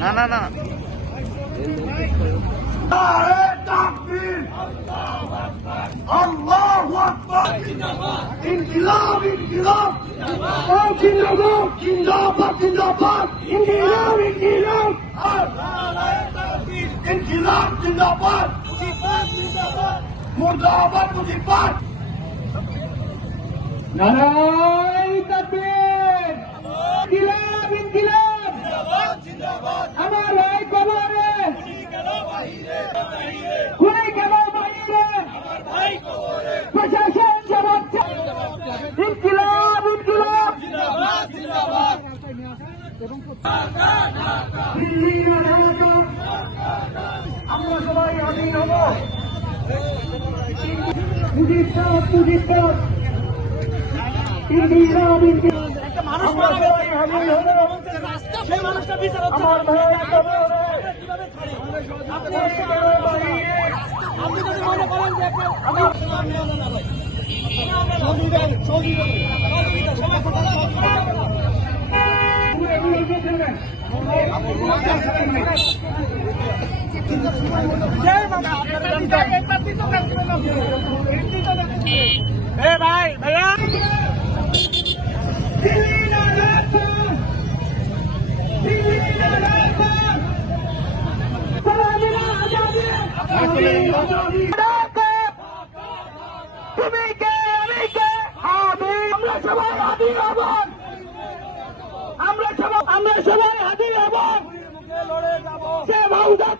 না না না আল্লাহু আকবার ইনকিলাব ইনকিলাব জিন্দাবাদ জিন্দাবাদ জিন্দাবাদ ইনকিলাব ইনকিলাব ইনকিলাব জিন্দাবাদ মুর্দাবাদ মুজিবাদ নারায়ে তাকবীর ইনকিলাব ইনকিলাব জিন্দাবাদ আমার ভাই কবরে খুনি কেন বাইরে আমার ভাই কবরে প্রশাসন জবাব ইনকিলাব ইনকিলাব জিন্দাবাদ জিন্দাবাদ আমরা সবাই আমিন হব মুজিবাদ মুজিবাদ ইনকিলাব ইনকিলাব একটা মানুষ মারা গেছে আমিন হব সেই মানুষটা বিচার হচ্ছে আমার ভাই কবরে কিভাবে ছাড়ি আপনি আপনি যদি মনে করেন যে আমার ভাই ভাইয়া তুমি কে আমি কে আমরা সবাই হাজির হব আমরা সবাই হাজির হব সে ভাউদার